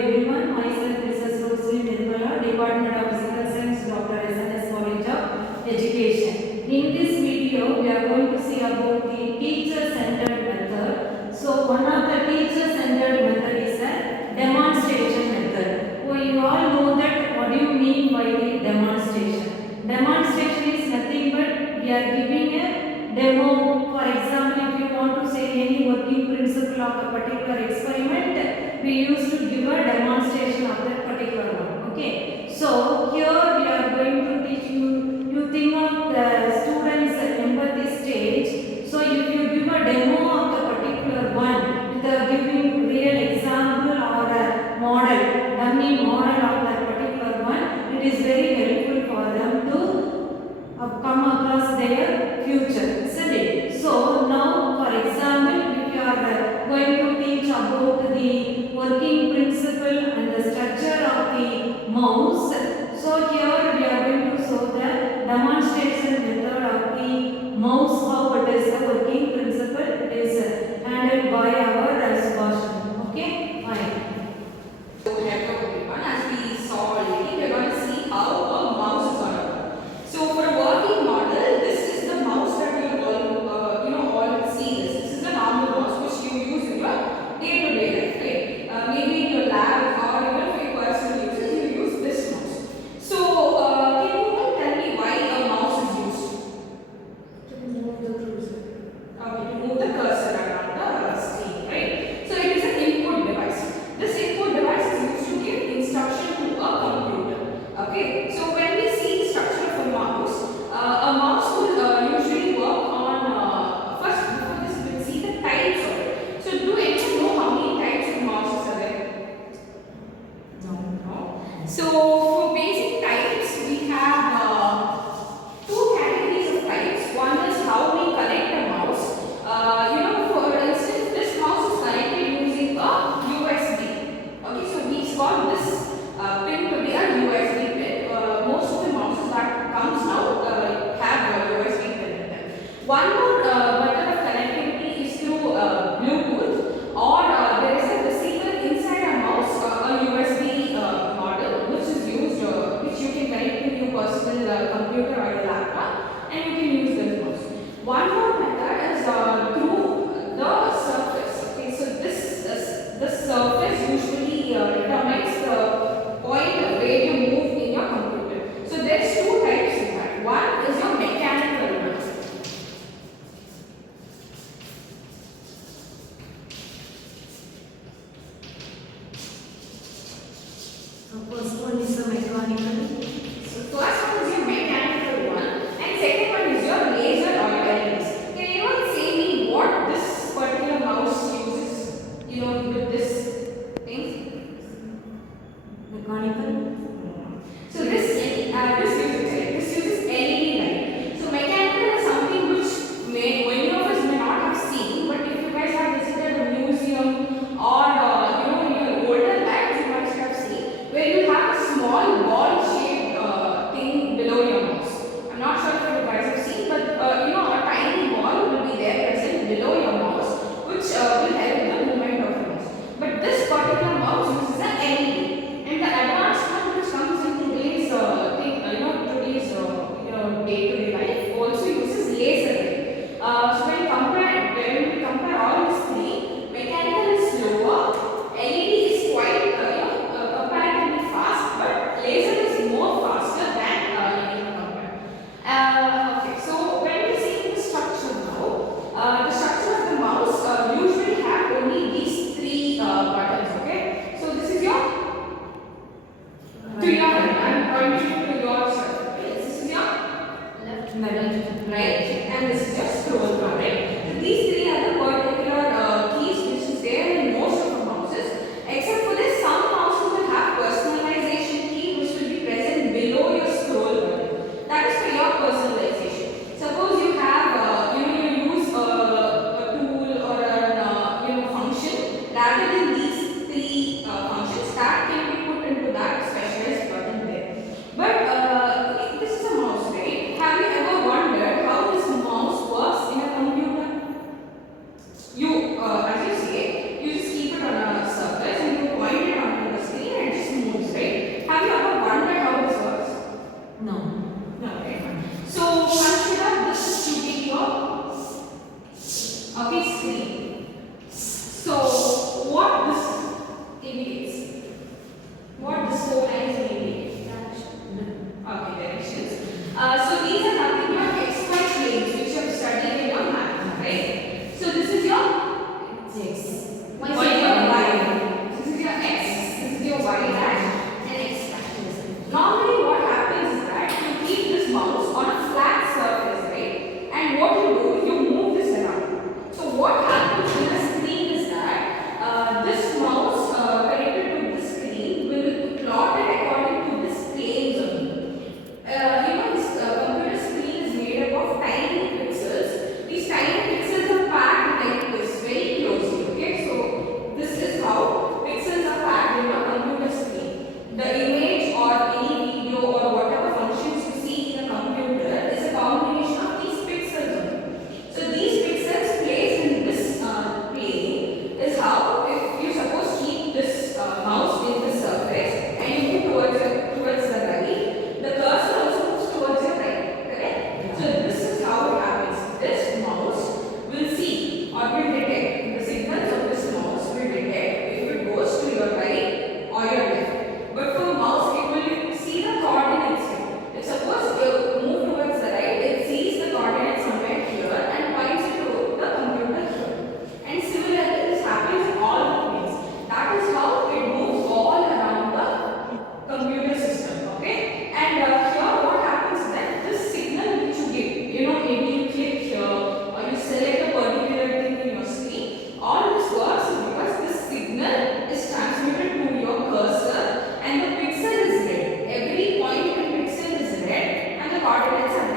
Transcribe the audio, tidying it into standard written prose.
everyone. Myself Mrs. Rosaline, Department of Physical Science, Dr. SNS College of Education. In this video, we are going to see about the teacher-centered method. So, one of the teacher-centered method is a demonstration method. So, you all know that what do you mean by the demonstration? Demonstration is nothing but we are giving a demo. For example, if you want to say any working principle of a particular experiment, we used to give a demonstration of that particular one. Okay. So here we are going to teach you. You think of the students' empathy stage. So if you give a demo of the particular one, with a giving real example or a model, dummy model of that particular one, it is very helpful for them to come across their future, isn't it? So now, for example, if you are going to teach about the working principle and the structure of the mouse, so here we are going to show the demonstration method of the mouse, how it is the working principle. It is handled by our Subhash. Okay, fine. So hello everyone, as we saw already, we are going to see how a mouse is going to work. So for a working model, this is the mouse that you all see this. This is the normal mouse which you use in your day-to-day life, right? Maybe in your lab or even for your personal uses, you use this mouse. So can you all tell me why a mouse is used? To move the cursor. Okay, to move the cursor around the screen, right? So it is an input device. This input device is used to give instruction to a computer. Okay, so when we see the structure of a mouse will usually work on, first before this we'll see the types of it. So do anyone know how many types of mouses are there? No. So for basic types we have two categories of types. One is how we connect a mouse. For instance, this mouse is connected using a USB. Okay, so we call this pin to be a USB pin. Most of the mouses that comes now have a USB pin in them. One more method of connectivity is through Bluetooth, or there is a receiver inside a mouse, a USB model, which is used, which you can connect to your personal computer or your laptop, and you can use this mouse. One more method is through the surface. Okay, so this surface usually determines the point where you move in your computer. So there's two types in that. One is your mechanical one. So first one is the mechanical. So first one is your mechanical one, and second one is your laser or LEDs. Can anyone say me what this particular mouse uses? With this thing. Mechanical. So this uses LED light. So mechanical is something which many of us may not have seen, but if you guys have visited a museum or in your older lives you must have seen, where you have a small ball shaped cartilage and